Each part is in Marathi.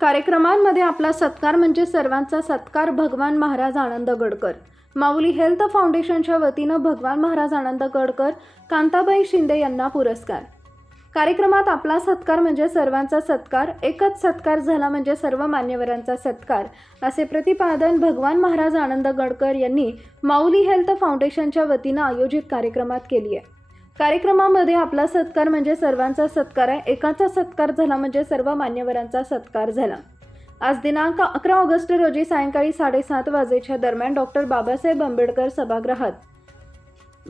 कार्यक्रमांमध्ये आपला सत्कार म्हणजे सर्वांचा सत्कार भगवान महाराज आनंद गडकर. माऊली हेल्थ फाउंडेशनच्या वतीनं भगवान महाराज आनंद गडकर कांताबाई शिंदे यांना पुरस्कार. कार्यक्रमात आपला सत्कार म्हणजे सर्वांचा सत्कार एकच सत्कार झाला म्हणजे सर्व मान्यवरांचा सत्कार असे प्रतिपादन भगवान महाराज आनंद गडकर यांनी माऊली हेल्थ फाउंडेशनच्या वतीनं आयोजित कार्यक्रमात केली आहे. कार्यक्रमामध्ये आपला सत्कार म्हणजे सर्वांचा सत्कार आहे. एकाचा सत्कार झाला म्हणजे सर्व मान्यवरांचा सत्कार झाला. आज दिनांक अकरा ऑगस्ट रोजी सायंकाळी साडेसात वाजेच्या दरम्यान डॉक्टर बाबासाहेब आंबेडकर सभागृहात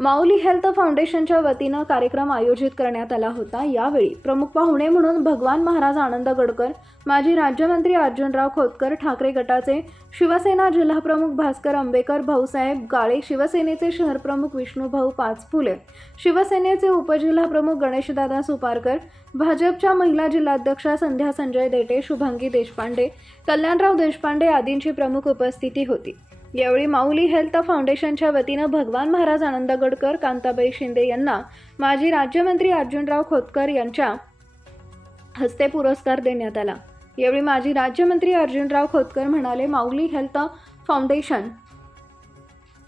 माऊली हेल्थ फाउंडेशनच्या वतीनं कार्यक्रम आयोजित करण्यात आला होता. यावेळी प्रमुख पाहुणे म्हणून भगवान महाराज आनंद गडकर माजी राज्यमंत्री अर्जुनराव खोतकर ठाकरे गटाचे शिवसेना जिल्हाप्रमुख भास्कर आंबेकर भाऊसाहेब गाळे शिवसेनेचे शहरप्रमुख विष्णूभाऊ पाचफुले शिवसेनेचे उपजिल्हाप्रमुख गणेशदादा सुपारकर भाजपच्या महिला जिल्हाध्यक्षा संध्या संजय देटे शुभांगी देशपांडे कल्याणराव देशपांडे आदींची प्रमुख उपस्थिती होती. यावेळी माऊली हेल्थ फाउंडेशनच्या वतीनं भगवान महाराज आनंद गडकर कांताबाई शिंदे यांना माजी राज्यमंत्री अर्जुनराव खोतकर यांच्या हस्ते पुरस्कार देण्यात आला. यावेळी माजी राज्यमंत्री अर्जुनराव खोतकर म्हणाले माऊली हेल्थ फाउंडेशन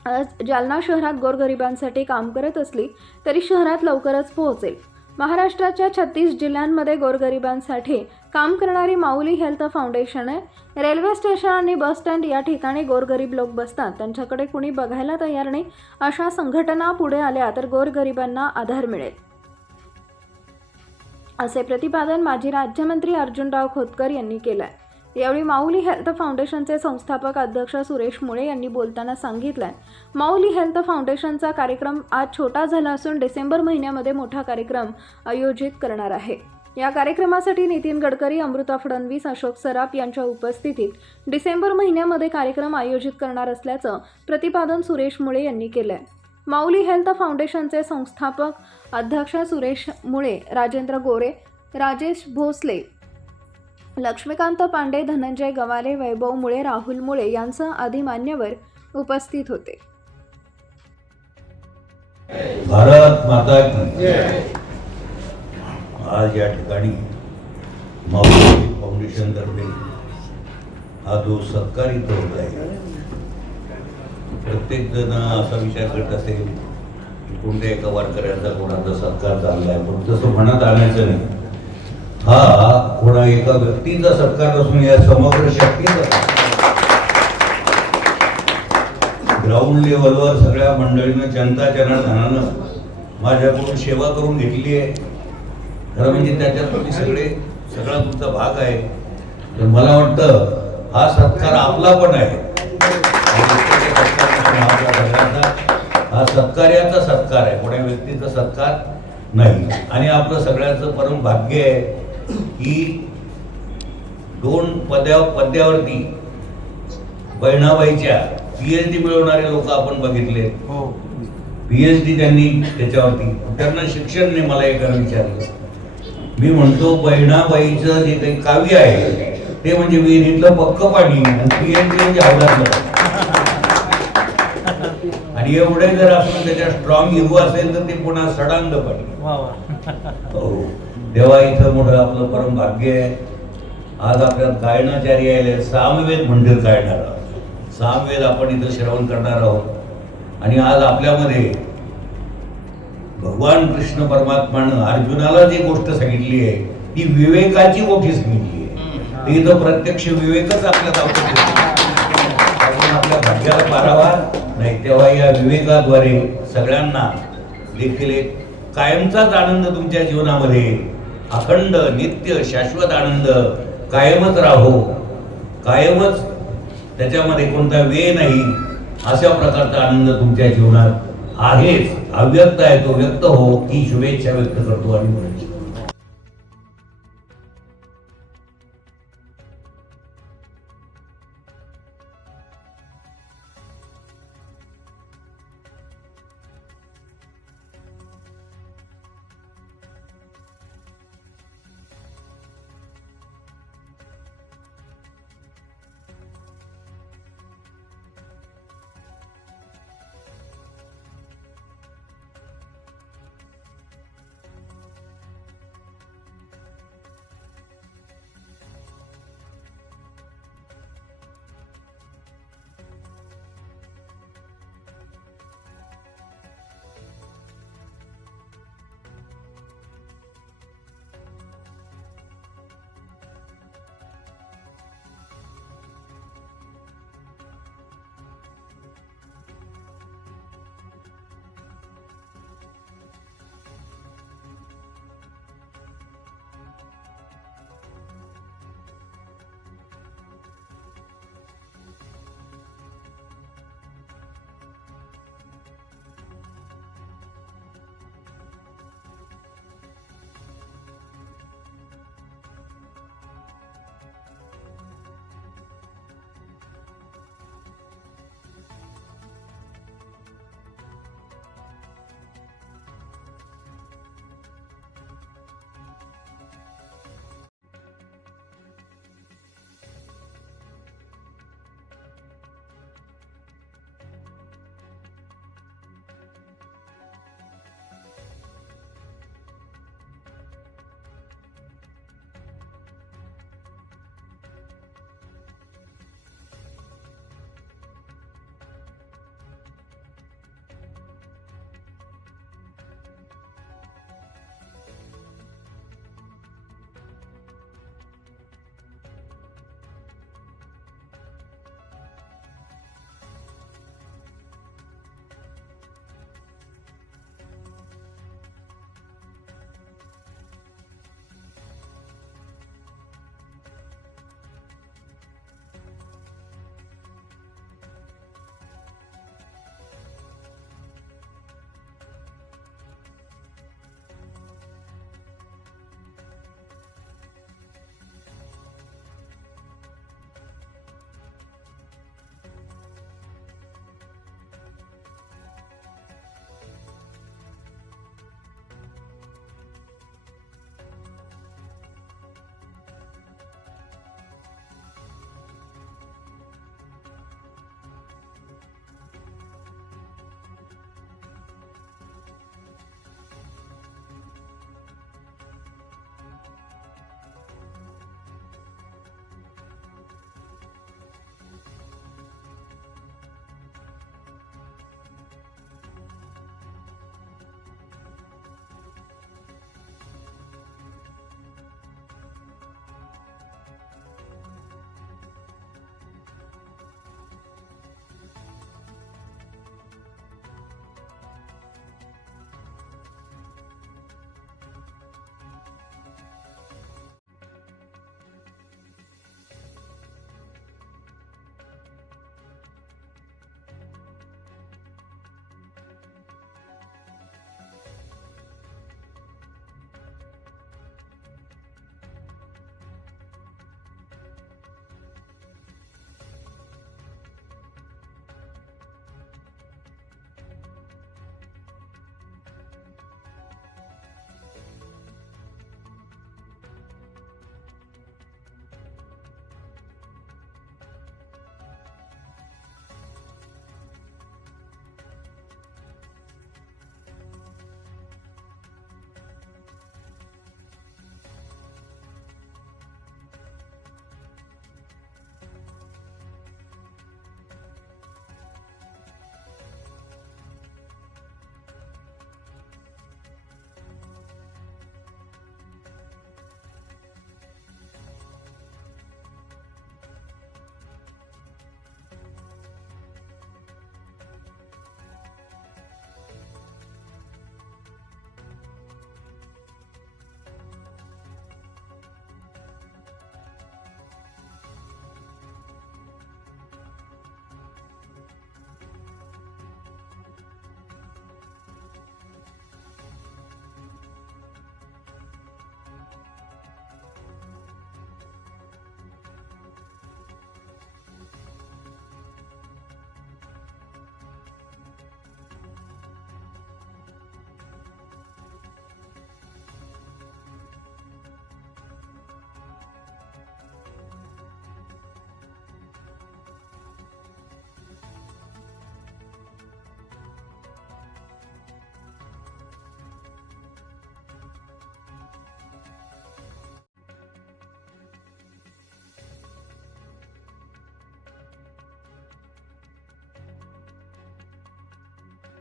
आज जालना शहरात गोरगरिबांसाठी काम करत असली तरी शहरात लवकरच पोहोचेल. महाराष्ट्राच्या छत्तीस जिल्ह्यांमध्ये गोरगरिबांसाठी काम करणारी माऊली हेल्थ फाउंडेशन आहे. रेल्वे स्टेशन आणि बस स्टँड या ठिकाणी गोरगरीब लोक बसतात. त्यांच्याकडे कुणी बघायला तयार नाही. अशा संघटना पुढे आल्या तर गोरगरिबांना आधार मिळेल. असे प्रतिपादन माजी राज्यमंत्री अर्जुनराव खोतकर यांनी केलं आहे यावेळी माऊली हेल्थ फाउंडेशनचे संस्थापक अध्यक्ष सुरेश मुळे यांनी बोलताना सांगितलंय. माऊली हेल्थ फाउंडेशनचा कार्यक्रम आज छोटा झाला असून डिसेंबर महिन्यामध्ये मोठा कार्यक्रम आयोजित करणार आहे. या कार्यक्रमासाठी नितीन गडकरी अमृता फडणवीस अशोक सराफ यांच्या उपस्थितीत डिसेंबर महिन्यामध्ये कार्यक्रम आयोजित करणार असल्याचं प्रतिपादन सुरेश मुळे यांनी केलं आहे माऊली हेल्थ फाउंडेशनचे संस्थापक अध्यक्ष सुरेश मुळे राजेंद्र गोरे राजेश भोसले लक्ष्मीकांत पांडे धनंजय गवाले वैभव मुळे राहुल मुळे यांसह आदी मान्यवर उपस्थित होते. भारत माता आज या ठिकाणी माऊली फाउंडेशनतर्फे हा जो सत्कार इथं होत आहे. प्रत्येक जण असा विचार करत असेल की कोणत्या एका वारकऱ्याचा कोणाचा सत्कार चाललाय पण तसं म्हणत आणायचं नाही. हा कोणा एका व्यक्तीचा सत्कार नसून या समग्र शक्तीचा. ग्राउंड लेवलवर सगळ्या मंडळीनं जनता जनार्दनानं माझ्याकडून सेवा करून घेतली आहे. खरं म्हणजे त्याच्यात तुम्ही सगळे सगळा तुमचा भाग आहे. तर मला वाटतं हा सत्कार आपला पण आहे. हा सत्कार्याचा सत्कार आहे. कोण्या व्यक्तीचा सत्कार नाही. आणि आपलं सगळ्यांचं परम भाग्य आहे की दोन पद्या पद्यावरती बहिणाबाईच्या पीएच डी मिळवणारे लोक आपण बघितले. पीएच डी त्यांनी त्याच्यावरती त्यांना शिक्षण नाही मला एका विचारलं. मी म्हणतो बहिणाबाईचं जे काही काव्य आहे ते म्हणजे विहिरीतलं पक्क पाणी आणि म्हणजे एवढे जर असून त्याच्या स्ट्रॉंग इगो असेल तर ते पुन्हा सडांग पाणी. हो. तेव्हा इथं मोठं आपलं परम भाग्य आहे. आज आपल्यात गायनाचार्य आले सामवेद मंदिर गायणार आहोत. सामवेद आपण इथं श्रवण करणार आहोत. आणि आज आपल्यामध्ये भगवान कृष्ण परमात्मानं अर्जुनाला जी गोष्ट सांगितली आहे ती विवेकाची मोठी सांगितली आहे. ती इथं प्रत्यक्ष विवेकच आपल्या आपल्या भाग्याला पारावा नाही तेव्हा या विवेकाद्वारे सगळ्यांना देखील एक कायमचाच आनंद तुमच्या जीवनामध्ये अखंड नित्य शाश्वत आनंद कायमच राहो. कायमच त्याच्यामध्ये कोणता वे नाही अशा प्रकारचा आनंद तुमच्या जीवनात आहेच अव्यक्त आहे तो व्यक्त हो ही शुभेच्छा व्यक्त करतो आणि म्हणतो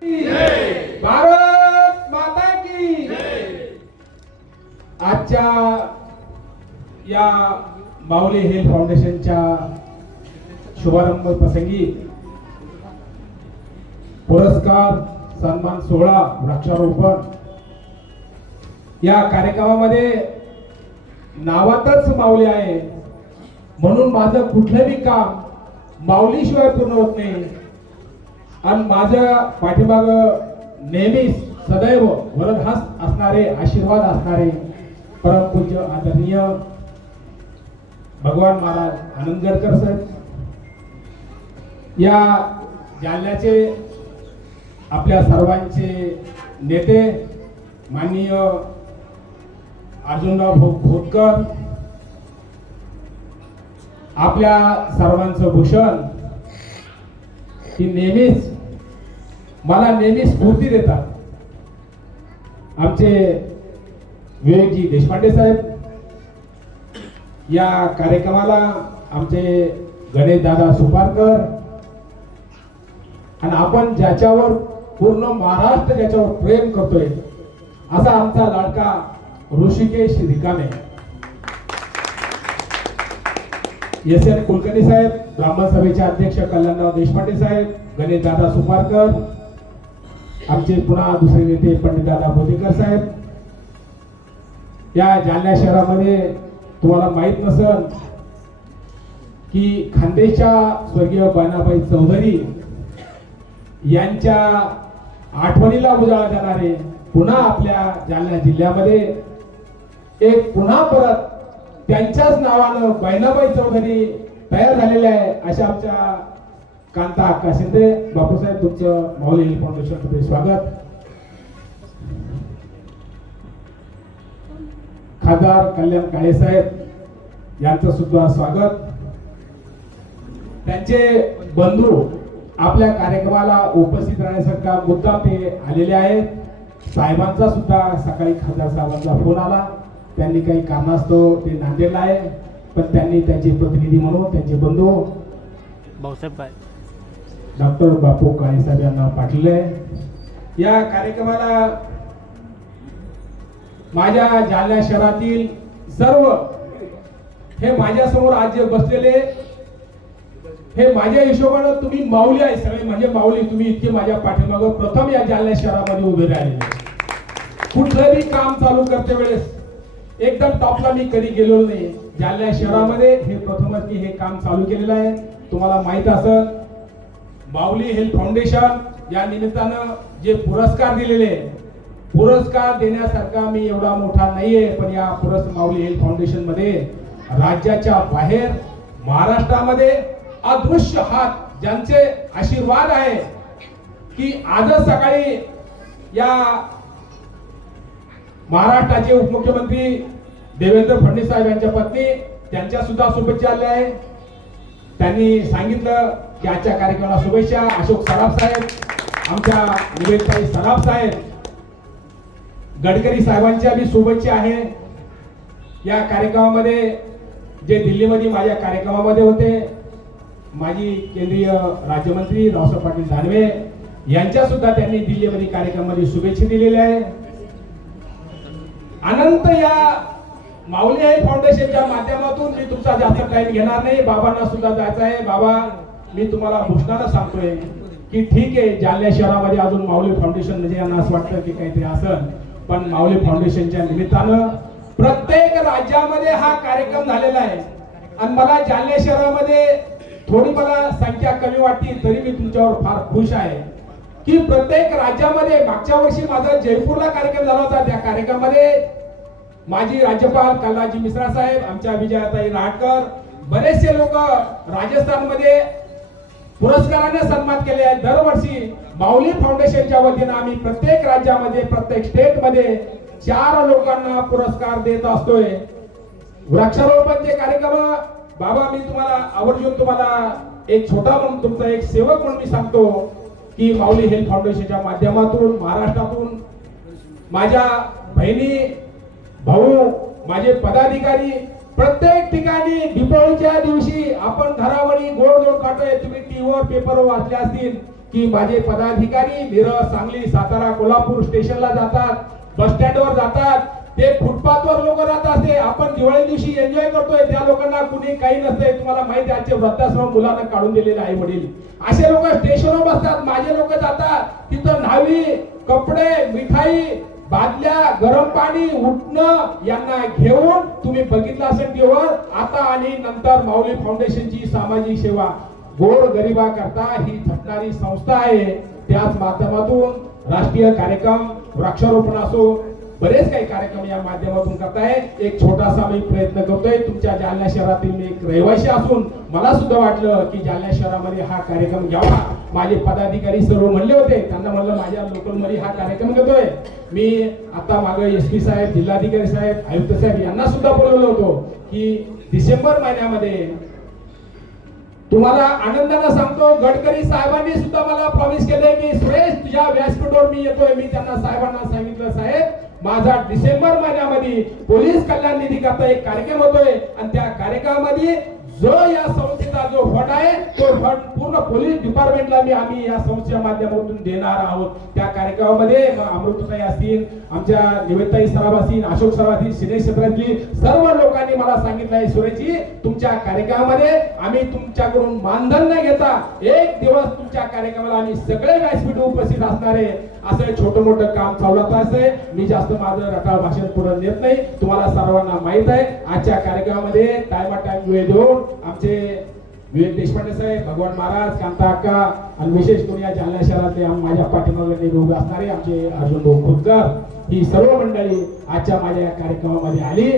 भारत माता की आजच्या या माऊली हेल्थ फाउंडेशनच्या शुभारंभ प्रसंगी पुरस्कार सन्मान सोहळा वृक्षारोपण या कार्यक्रमामध्ये नावातच माऊली आहे. म्हणून माझं कुठलंही काम माऊलीशिवाय पूर्ण होत नाही. आणि माझ्या पाठीमाग नेहमी सदैव वरदहास असणारे आशीर्वाद असणारे परमपूज्य आदरणीय भगवान महाराज आनंदगडकर साहेब. या जालन्याचे आपल्या सर्वांचे नेते माननीय अर्जुनराव भो खोतकर आपल्या सर्वांचं भूषण की नेहमीच मला नेहमी स्फूर्ती देतात. आमचे विवेकजी देशपांडे साहेब या कार्यक्रमाला आमचे गणेश दादा सुपारकर आणि आपण ज्याच्यावर पूर्ण महाराष्ट्र ज्याच्यावर प्रेम करतोय असा आमचा लाडका ऋषिकेश रिकामे. एस एन कुलकर्णी साहेब ब्राह्मण सभेचे अध्यक्ष कल्याणराव देशपांडे साहेब गणेश दादा सुपारकर आमचे पुन्हा दुसरे नेते पंडित दादा बोधेकर साहेब. या जालना शहरामध्ये तुम्हाला माहीत नसल की खानदेशच्या स्वर्गीय बहिणाबाई चौधरी यांच्या आठवणीला उजाळा देणारे पुन्हा आपल्या जालना जिल्ह्यामध्ये एक पुन्हा परत त्यांच्याच नावानं बहिणाबाई चौधरी तयार झालेले आहे अशा आमच्या कांता अक्का शिंदे. बापूसाहेब तुमचं माऊली फाउंडेशनमध्ये स्वागत. खासदार कल्याण काळे साहेब यांचं सुद्धा स्वागत. त्यांचे बंधू आपल्या कार्यक्रमाला उपस्थित राहण्यासारखा मुद्दा ते आलेले आहेत. साहेबांचा सुद्धा सकाळी खासदार साहेबांचा फोन आला. त्यांनी काही कारणास्तव ते नांदेडला आहे. पण त्यांनी त्यांचे प्रतिनिधी म्हणून त्यांचे बंधू. भाऊसाहेब डॉक्टर बापू काळे साहेब यांना पाठवले आहे. या कार्यक्रमाला माझ्या जालना शहरातील सर्व हे माझ्यासमोर आज जे बसलेले हे माझ्या हिशोबानं तुम्ही माऊली आहे सगळे म्हणजे माऊली तुम्ही इतके माझ्या पाठीमागं प्रथम या जालना शहरामध्ये उभे राहिलेले कुठलंही काम चालू करते वेळेस एकदम टॉपला मी कधी गेलो नाही. जालना शहरामध्ये हे प्रथमच मी हे काम चालू केलेलं आहे. तुम्हाला माहीत असेल माऊली हेल्थ फाउंडेशन या निमित्तानं जे पुरस्कार दिलेले पुरस्कार देण्यासारखा मी एवढा मोठा नाहीये पण या पुरस्कार माऊली हेल्थ फाउंडेशनमध्ये राज्याच्या बाहेर महाराष्ट्रामध्ये अदृश्य हात ज्यांचे आशीर्वाद आहे की आज सकाळी या महाराष्ट्राचे उपमुख्यमंत्री देवेंद्र फडणवीस साहेब यांच्या पत्नी त्यांच्या सुद्धा शुभेच्छा आल्या आहे त्यांनी सांगितलं की आजच्या कार्यक्रमाला शुभेच्छा. अशोक सराफ साहेब आमच्या निवेदताई सराफ साहेब गडकरी साहेबांच्या बी शुभेच्छा आहे. या कार्यक्रमामध्ये जे दिल्लीमध्ये माझ्या कार्यक्रमामध्ये होते माजी केंद्रीय राज्यमंत्री रावसाहेब पाटील दानवे यांच्या सुद्धा त्यांनी दिल्लीमध्ये कार्यक्रमामध्ये शुभेच्छा दिलेल्या आहे अनंत या माऊली आहे फाउंडेशनच्या माध्यमातून मी तुमचा जास्त टाइम घेणार नाही. बाबांना सुद्धा जायचं आहे. बाबा मी तुम्हाला घोषणाला सांगतोय की ठीक आहे जालन्या शहरामध्ये अजून माऊली फाउंडेशन म्हणजे यांना असं वाटतं की काहीतरी असं पण माऊली फाउंडेशनच्या निमित्तानं प्रत्येक राज्यामध्ये हा कार्यक्रम झालेला आहे. आणि मला जालन्या शहरामध्ये थोडी मला संख्या कमी वाटली तरी मी तुमच्यावर फार खुश आहे. की प्रत्येक राज्यामध्ये मागच्या वर्षी माझा जयपूरला कार्यक्रम झाला होता. त्या कार्यक्रमामध्ये माजी राज्यपाल कल्लाजी मिश्रा साहेब आमच्या विजयाताई राहटकर बरेचसे लोक राजस्थानमध्ये पुरस्काराने सन्मान केले आहेत. दरवर्षी माऊली फाउंडेशनच्या वतीनं आम्ही प्रत्येक राज्यामध्ये प्रत्येक स्टेटमध्ये चार लोकांना पुरस्कार देत असतोय. वृक्षारोपणचे कार्यक्रम बाबा मी तुम्हाला आवर्जून तुम्हाला एक छोटा म्हणून तुमचा एक सेवक म्हणून मी सांगतो. की माऊली हेल्थ फाउंडेशनच्या माध्यमातून महाराष्ट्रातून माझ्या बहिणी भाऊ माझे पदाधिकारी प्रत्येक ठिकाणी दीपावलीच्या दिवशी आपण घरावरी गोड गोड खातोय तुम्ही टीव्हीवर पेपरवर वाचले असतील की माझे पदाधिकारी मिरज सांगली सातारा कोल्हापूर स्टेशनला जातात बस स्टँडवर जातात. ते फुटपाथवर लोक राहत असते. आपण दिवाळी दिवशी एन्जॉय करतोय. त्या लोकांना कुणी काही नसतंय. तुम्हाला माहिती आहे आजचे वृद्धाश्रम मुलांना काढून दिलेले आई वडील. असे लोक स्टेशनवर बसतात. माझे लोक जातात. तिथं न्हावी कपडे मिठाई बादल्या गरम पाणी उठणं यांना घेऊन तुम्ही बघितलं असेल केवळ आता आणि नंतर माऊली फाउंडेशनची सामाजिक सेवा. गोर गरिबा करता ही झटणारी संस्था आहे. त्याच माध्यमातून राष्ट्रीय कार्यक्रम वृक्षारोपण असो बरेच काही कार्यक्रम या माध्यमातून करताय. एक छोटासा मी प्रयत्न करतोय. तुमच्या जालना शहरातील मी एक रहिवासी असून मला सुद्धा वाटलं की जालना शहरामध्ये हा कार्यक्रम घ्यावा. माझे पदाधिकारी सर्व म्हणले होते. त्यांना म्हणलं माझ्या लोकलमध्ये हा कार्यक्रम घेतोय. मी आता मागे एस पी साहेब जिल्हाधिकारी साहेब आयुक्त साहेब यांना सुद्धा बोलवलं होतो की डिसेंबर महिन्यामध्ये तुम्हाला आनंदाला सांगतो गडकरी साहेबांनी सुद्धा मला प्रॉमिस केले की सुरेश तुझ्या व्यासपीठावर मी येतोय. मी त्यांना साहेबांना सांगितलं साहेब माझा डिसेंबर महिन्यामध्ये पोलीस कल्याण निधी करता एक कार्यक्रम होतोय. आणि त्या कार्यक्रमामध्ये जो या संस्थेचा जो फंड आहे तो फंड पूर्ण पोलीस डिपार्टमेंटला मी आम्ही या संस्थेच्या माध्यमातून देणार आहोत. त्या कार्यक्रमामध्ये अमृतताई असतील आमच्या निवेदताई सराफ असतील अशोक सराफ असतील सिने क्षेत्रातली सर्व लोकांनी मला सांगितलं आहे सुरेशजी तुमच्या कार्यक्रमामध्ये आम्ही तुमच्याकडून मानधन न घेता एक दिवस तुमच्या कार्यक्रमाला आम्ही सगळे व्यासपीठ उपस्थित असणार आहे. असं छोटं मोठं काम चालवत असे मी जास्त माझं रटाळ भाषण पुढे नेत नाही. तुम्हाला सर्वांना माहीत आहे आजच्या कार्यक्रमामध्ये टायमा टाइम वेळ देऊन आमचे विवेक देशपांडे साहेब भगवान महाराज कांता अक्का आणि विशेष करून या जालना शहरातले माझ्या पाठीमागे उभे असणारे आमचे अर्जुन भाऊ खोतकर ही सर्व मंडळी आजच्या माझ्या या कार्यक्रमामध्ये आली.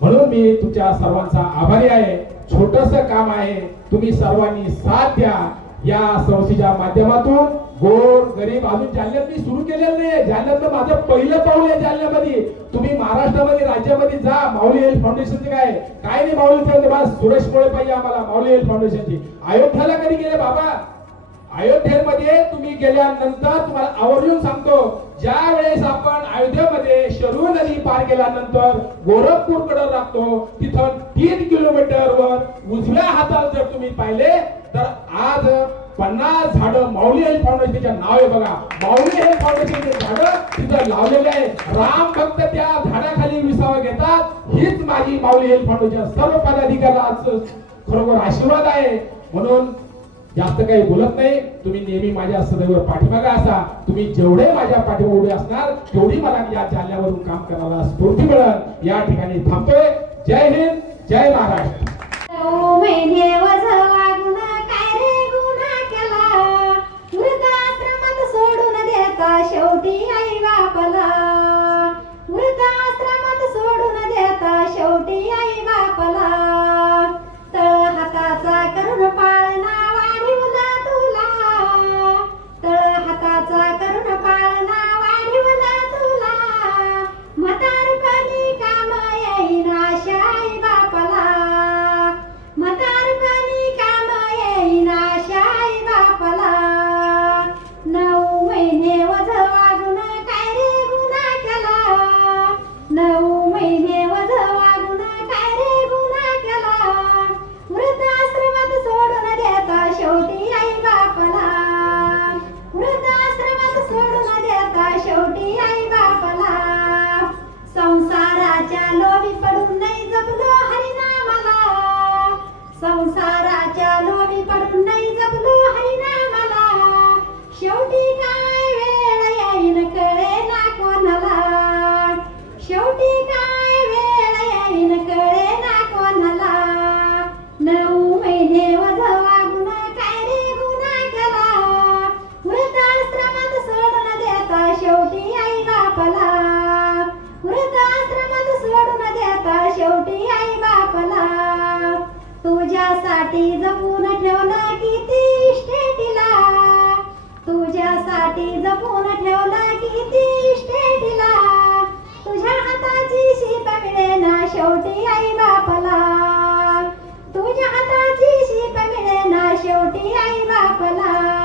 म्हणून मी तुमच्या सर्वांचा आभारी आहे. छोटस काम आहे. तुम्ही सर्वांनी साथ द्या. या संस्थेच्या माध्यमातून गोर गरीब अजून जालन्यात मी सुरू केलेलं नाही जालन्यातलं माझं पहिलं पाऊल आहे जालन्यामध्ये. तुम्ही महाराष्ट्रामध्ये राज्यामध्ये जा. माऊली हेल्थ फाउंडेशनचे काय काय नाही माऊली फाउंडेशन. बस सुरेश मोळे पाहिजे आम्हाला माऊली हेल्थ फाउंडेशनची. अयोध्याला कधी गेले बाबा? अयोध्येमध्ये तुम्ही गेल्यानंतर तुम्हाला आवर्जून सांगतो ज्या वेळेस आपण अयोध्येमध्ये शरू नदी पार केल्यानंतर गोरखपूरकडे लागतो तिथं तीन किलोमीटर वर उजव्या हाताला जर तुम्ही पाहिले तर आज पन्नास झाड माऊली हेल्थ फाउंडेशनचे नाव आहे बघा. माऊली हेल्थ फाउंडेशनचे झाड तिथं लावलेले आहे राम भक्त त्या झाडाखाली विसावा घेतात. हीच माझी माऊली हेल्थ फाउंडेशन सर्व पदाधिकाऱ्याला खरोखर आशीर्वाद आहे. म्हणून जास्त काही बोलत नाही. तुम्ही नेहमी माझ्या सदैव पाठीमागे असा. तुम्ही जेवढे माझ्या पाठीवर उभे असणार तेवढी मला या जालन्यावरून काम करायला स्फूर्ती मिळेल. या ठिकाणी थांबतोय. जय हिंद जय महाराष्ट्र. हो, काय देता शेवटी आई बापाला. वृद्धाश्रमात सोडून देता शेवटी आई बापाला. तळ हाताचा करून पाळणा जपून ठेवला किती इष्टेटीला तुझ्या हाताची शीप मिळेना शेवटी आई बापला. तुझ्या हाताची शीप मिळेना शेवटी आई बापला.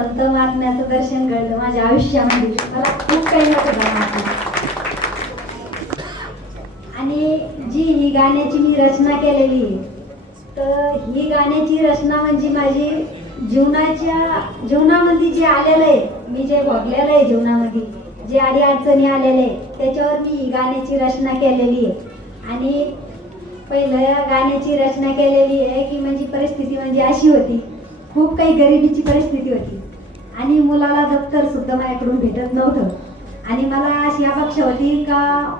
संत महात्म्याचं दर्शन घडलं माझ्या आयुष्यामध्ये. मला खूप काही आणि जी ही गाण्याची मी रचना केलेली आहे तर ही गाण्याची रचना म्हणजे माझी जीवनाच्या जीवनामध्ये जे आलेलं आहे मी जे भोगलेलं आहे जीवनामध्ये जे अडी अडचणी आलेले आहे त्याच्यावर मी ही गाण्याची रचना केलेली आहे. आणि पहिलं गाण्याची रचना केलेली आहे की म्हणजे परिस्थिती म्हणजे अशी होती. खूप काही गरिबीची परिस्थिती होती. आणि मुलाला दप्तर सुद्धा माझ्याकडून भेटत नव्हतं. आणि मला अशी अपेक्षा होती का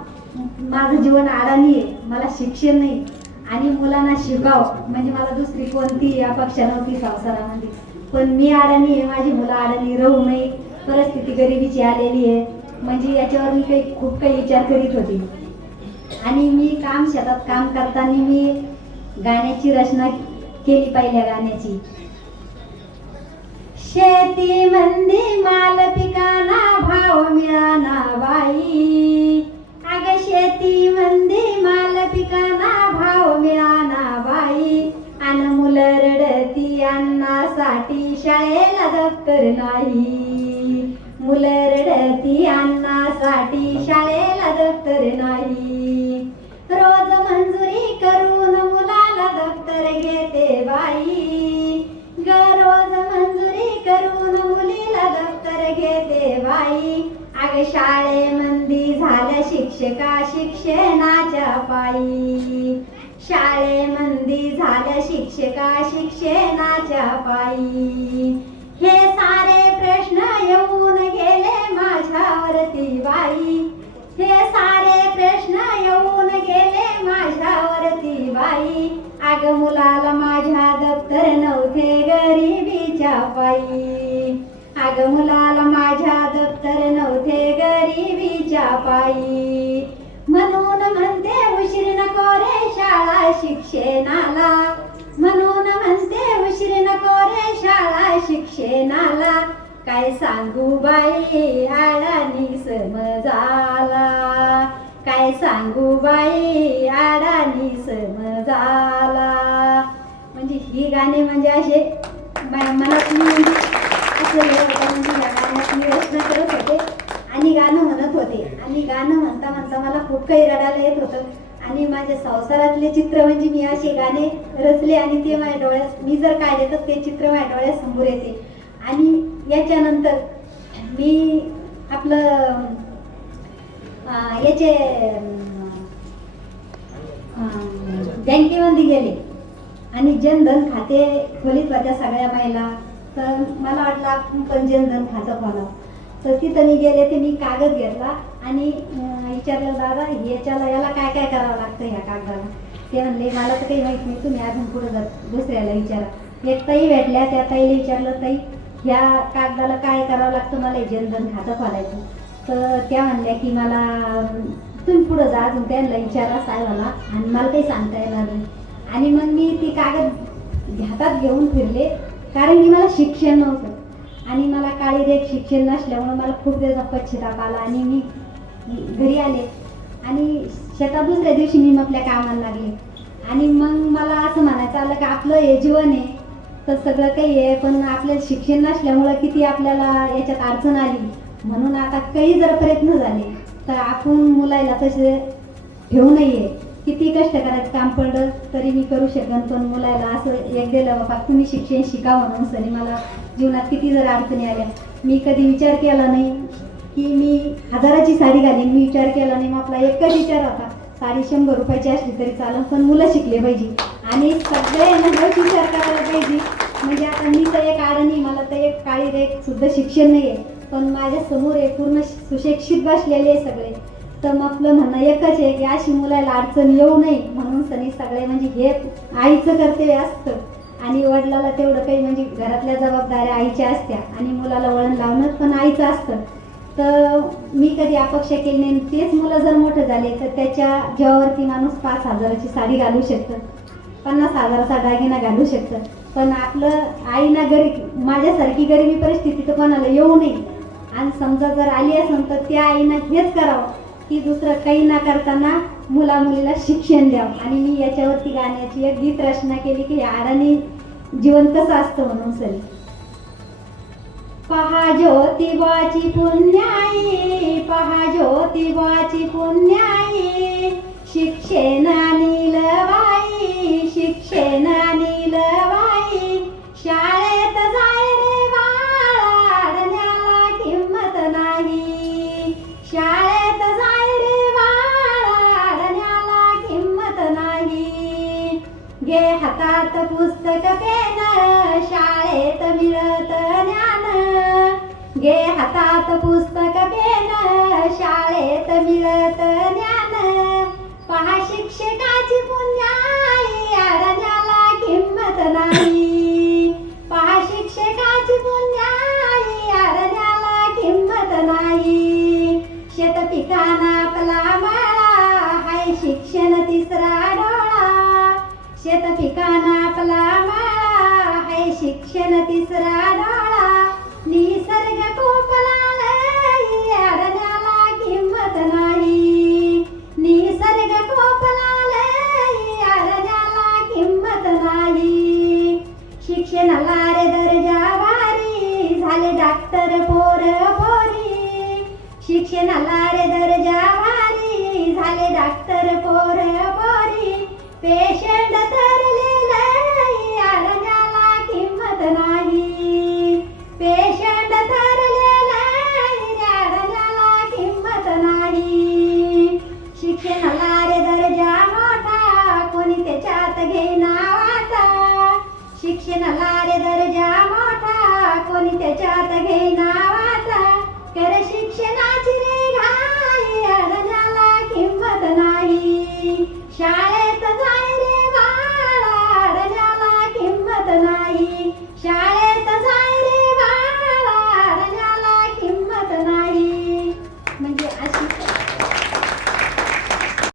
माझं जीवन अडाणी आहे मला शिक्षण नाही. आणि मुलांना शिकाव म्हणजे मला दुसरी कोणती अपेक्षा नव्हती संसारामध्ये. पण मी अडाणी आहे माझी मुलं अडाणी राहू नये परिस्थिती गरिबीची आलेली आहे. म्हणजे याच्यावर मी काही खूप काही विचार करीत होती. आणि मी काम शेतात काम करताना मी गाण्याची रचना केली पहिल्या गाण्याची. शेती मंदी माल पिकाना भाव मिळाना बाई. अग शेती मंदी माल पिकाना भाव मिळाना बाई. अन मुलं रडती अन्नासाठी शाळेला दप्तर नाही. मुलं रडती अन्नासाठी शाळेला दप्तर नाही. अग शाळेमंदी झाल्या शिक्षका शिक्षणाच्या पायी. शाळेमंदी झाल्या शिक्षका शिक्षणाच्या पायी. हे सारे प्रश्न येऊन गेले माझ्यावरती बाई. हे सारे प्रश्न येऊन गेले माझ्यावरती बाई. अग मुलाला माझ्या दप्तर नव्हते गरिबीच्या पायी. अग मुलाला माझ्या दप्तर नव्हते गरिबीच्या पायी. म्हणून म्हणते उशीर नको रे शाळा शिक्षणाला. म्हणून म्हणते उशीर नको रे शाळा शिक्षणाला. काय सांगू बाई आडानी समजाला. काय सांगू बाई आडानी समजाला. म्हणजे ही गाणी म्हणजे असे मा- म्हणजे मी करत होते आणि गाणं म्हणत होते. आणि गाणं म्हणता म्हणता मला खूप काही रडायला येत होतं. आणि माझ्या संसारातले चित्र म्हणजे मी असे गाणे रचले आणि ते माझ्या डोळ्यात मी जर काढले तर ते चित्र माझ्या डोळ्यासमोर येते. आणि याच्यानंतर मी आपलं याचे बँकेमध्ये गेले. आणि जनधन खाते खोलीत होत्या सगळ्या महिला तर मला वाटलं आपण पण जनधन खातं खोलावं तर तिथं मी गेले ते मी कागद घेतला आणि विचारलं दादा याच्याला याला काय काय करावं लागतं ह्या कागदाला? ते म्हणले मला तर काही माहीत नाही तुम्ही अजून पुढे जात दुसऱ्याला विचारा. एक ताई भेटल्या त्या ताईला विचारलं ताई ह्या कागदाला काय करावं लागतं? मला जनधन खातं खोलायचं तर त्या म्हणल्या की मला तुम्ही पुढं जा अजून त्यांना विचारा साहेबाला आणि मला काही सांगता येणार नाही. आणि मग मी ती कागद हातात घेऊन फिरले. कारण की मला शिक्षण नव्हतं. आणि मला काळी रेख शिक्षण नसल्यामुळे मला खूप त्याचा पश्चिताप आला आणि मी घरी आले. आणि शेतात दुसऱ्या दिवशी मी आपल्या कामाला लागले. आणि मग मला असं म्हणायचं आलं की आपलं हे जीवन आहे तर सगळं काही आहे पण आपल्याला शिक्षण नसल्यामुळं किती आपल्याला याच्यात अडचण आली. म्हणून आता काही जर प्रयत्न झाले तर आपण मुलाला तसे ठेवू नये. किती कष्ट करायचं काम पडलं तरी मी करू शकन पण मुलाला असं एक दिलं बाबा तुम्ही शिक्षण शिका म्हणून सरी मला जीवनात किती जर अडचणी आल्या. मी कधी विचार केला नाही की मी हजाराची साडी घालीन. मी विचार केला नाही. मग आपला एकच विचार होता. साडी शंभर रुपयाची असली तरी चालेल पण मुलं शिकले पाहिजे. आणि सगळ्यांना हेच विचार करायला पाहिजे. म्हणजे आता मी तर एक आडणी मला तर एक काळी रेख सुद्धा शिक्षण नाही आहे पण माझ्यासमोर एक आहे पूर्ण सुशिक्षित बसलेले आहे सगळे. तर मग आपलं म्हणणं एकच आहे की अशी मुलाला अडचण येऊ नये म्हणून सनी सगळे म्हणजे हे आईचं कर्तव्य असतं. आणि वडिलाला तेवढं काही म्हणजे घरातल्या जबाबदाऱ्या आईच्या असत्या आणि मुलाला वळण लावणं पण आईचं असतं. तर मी कधी अपेक्षा केली नाही तेच मुलं जर मोठं झाले तर त्याच्या जेवावरती माणूस पाच हजाराची साडी घालू शकतं. पन्नास हजाराचा दागिना घालू शकतं. पण आपलं आईना गरीब माझ्यासारखी गरिबी परिस्थिती तर कोणाला येऊ नये. आणि समजा जर आली असेल तर त्या आईनं हेच करावं. की दुसरं काही ना करताना मुला मुलीला शिक्षण द्यावं. आणि मी याच्यावरती गाण्याची एक गीत रचना केली की अडाणी जीवन कसं असतं म्हणून सरी पहा ज्योतिबाची पुण्याई पहा ज्योतिबाची पुण्याई शिक्षणानी लवाई शिक्षणानी लवाई शाळेत घे हातात पुस्तक पेन शाळेत मिळत ज्ञान. घे हातात पुस्तक पेन शाळेत मिळत ज्ञान. पहा शिक्षकाची पुण्य आपला माळा हाय शिक्षण तिसरा डाळा. निसर्ग कोपला लई, किंमत नाही. निसर्ग कोपला किंमत नाही. शिक्षणाला रे दर्जा भारी झाले डॉक्टर पोर पोरी. शिक्षणाला रे दर्जा भारी झाले डॉक्टर पोर पोरी. पेशंट तरलेला शिक्षणाला रे दर्जा मोठा कोणी त्याच्यात घेईना वाचा कर शिक्षणाची रे घाई अडण्याला किंमत नाही. शाळेत